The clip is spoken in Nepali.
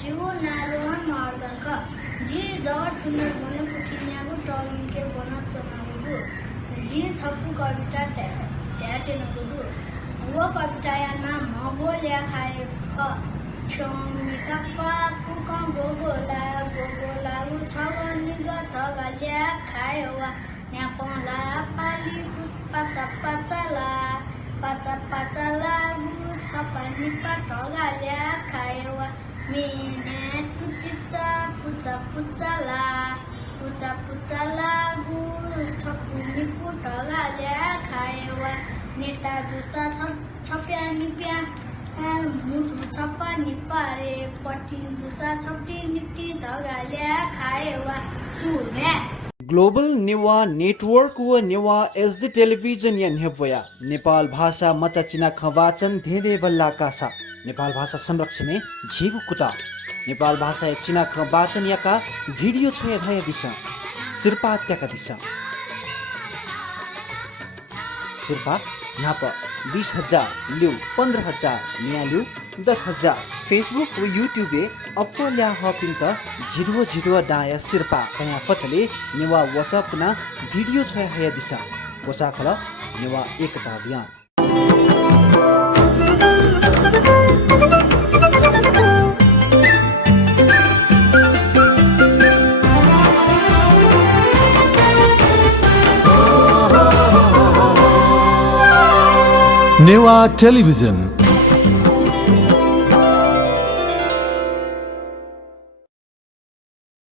जीवो ना रोहन मार्गन का जी जगत सुंदर Bwonekuthi न्यागु टॉगिंग के बना चुनावु जी छप्पु कविता त्याटे नगुदु वो कविता या नाम मगोल्या खाए छमिका पाकु कं गोगोला गु छगनि गटगल्या खाएवा न्यापला पाली पाचा पाचा लागु छपनि पटगल्या खाएवा मेने टुटिचा पुचा लागु छपुनि पुटगल्या खाएवा नेता जुसा छप्या निप्या मुठु छप्पा निपारे पटिन जुसा छप्टी निप्टी ढगाल्या खाएवा सुभ्या ग्लोबल नेवा नेटवर्क व नेवा एसडी टेलिभिजन या नेपया नेपाल भाषा मचा चिना खवाचन धेदे बल्ला कासा नेपाल भाषा संरक्षणे झिगु कुता नेपाल भाषा चिना खवाचन याका भिडियो छय धाय दिशा सिरपा त्याका दिशा सिरपा नाप 20,000 लिउ 15,000 निया लिउ 10,000 फेसबुक व युट्युबे अपल्या हपिङ त झिडुवा डाया सिरपा कया फतले नेवा वसपना भिडियो छय हय दिशा कोसाखल नेवा एकता अभियान Newah Television